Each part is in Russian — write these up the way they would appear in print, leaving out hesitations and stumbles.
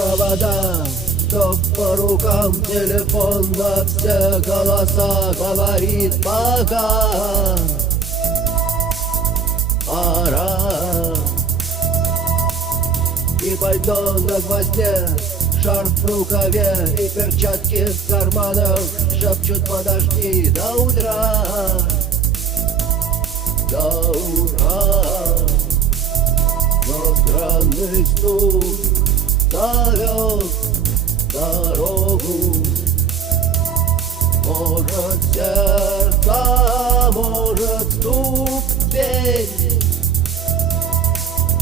провода, ток по рукам, телефон во все голоса говорит пока. Пора. И пальто на гвозде, шарф в рукаве и перчатки в карманах шепчут: подожди до утра, до утра. Но странный стук зовет дорогу. Может, сердце, может, стук в дверь.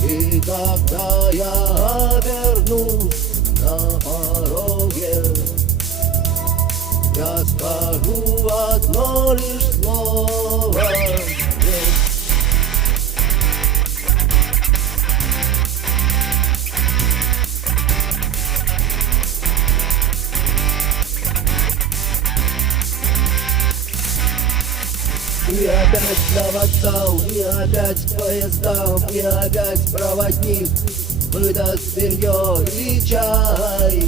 И когда я обернусь на пороге, я скажу одно лишь слово: и опять на вокзал, и опять к поездам, и опять проводник выдаст белье и чай.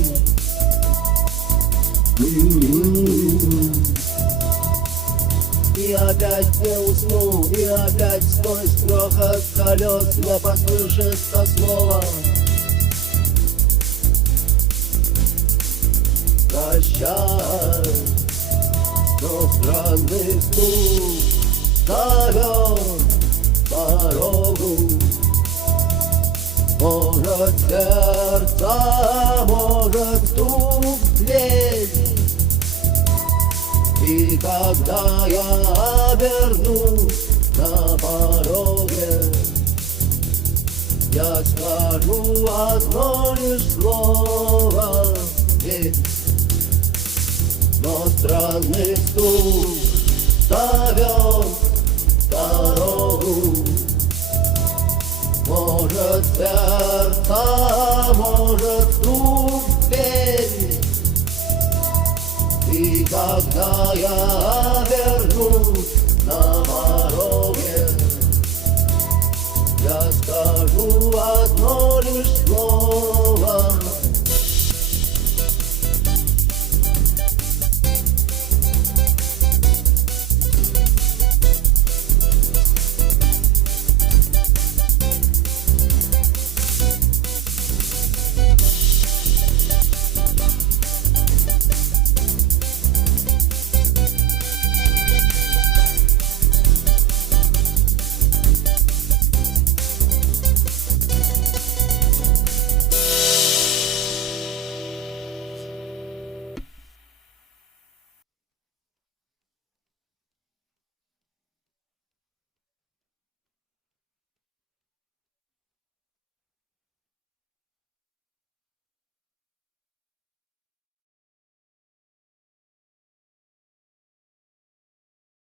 И опять не усну, и опять сквозь грохот колес не послышится слово: прощай. Но странный стук зовет дорогу. Может, сердце, может, стук в дверь. И когда я обернусь на пороге, я скажу одно лишь слово: ведь. Но странный стук зовет дорогу. Может, сердце, может, стук в дверь. И когда я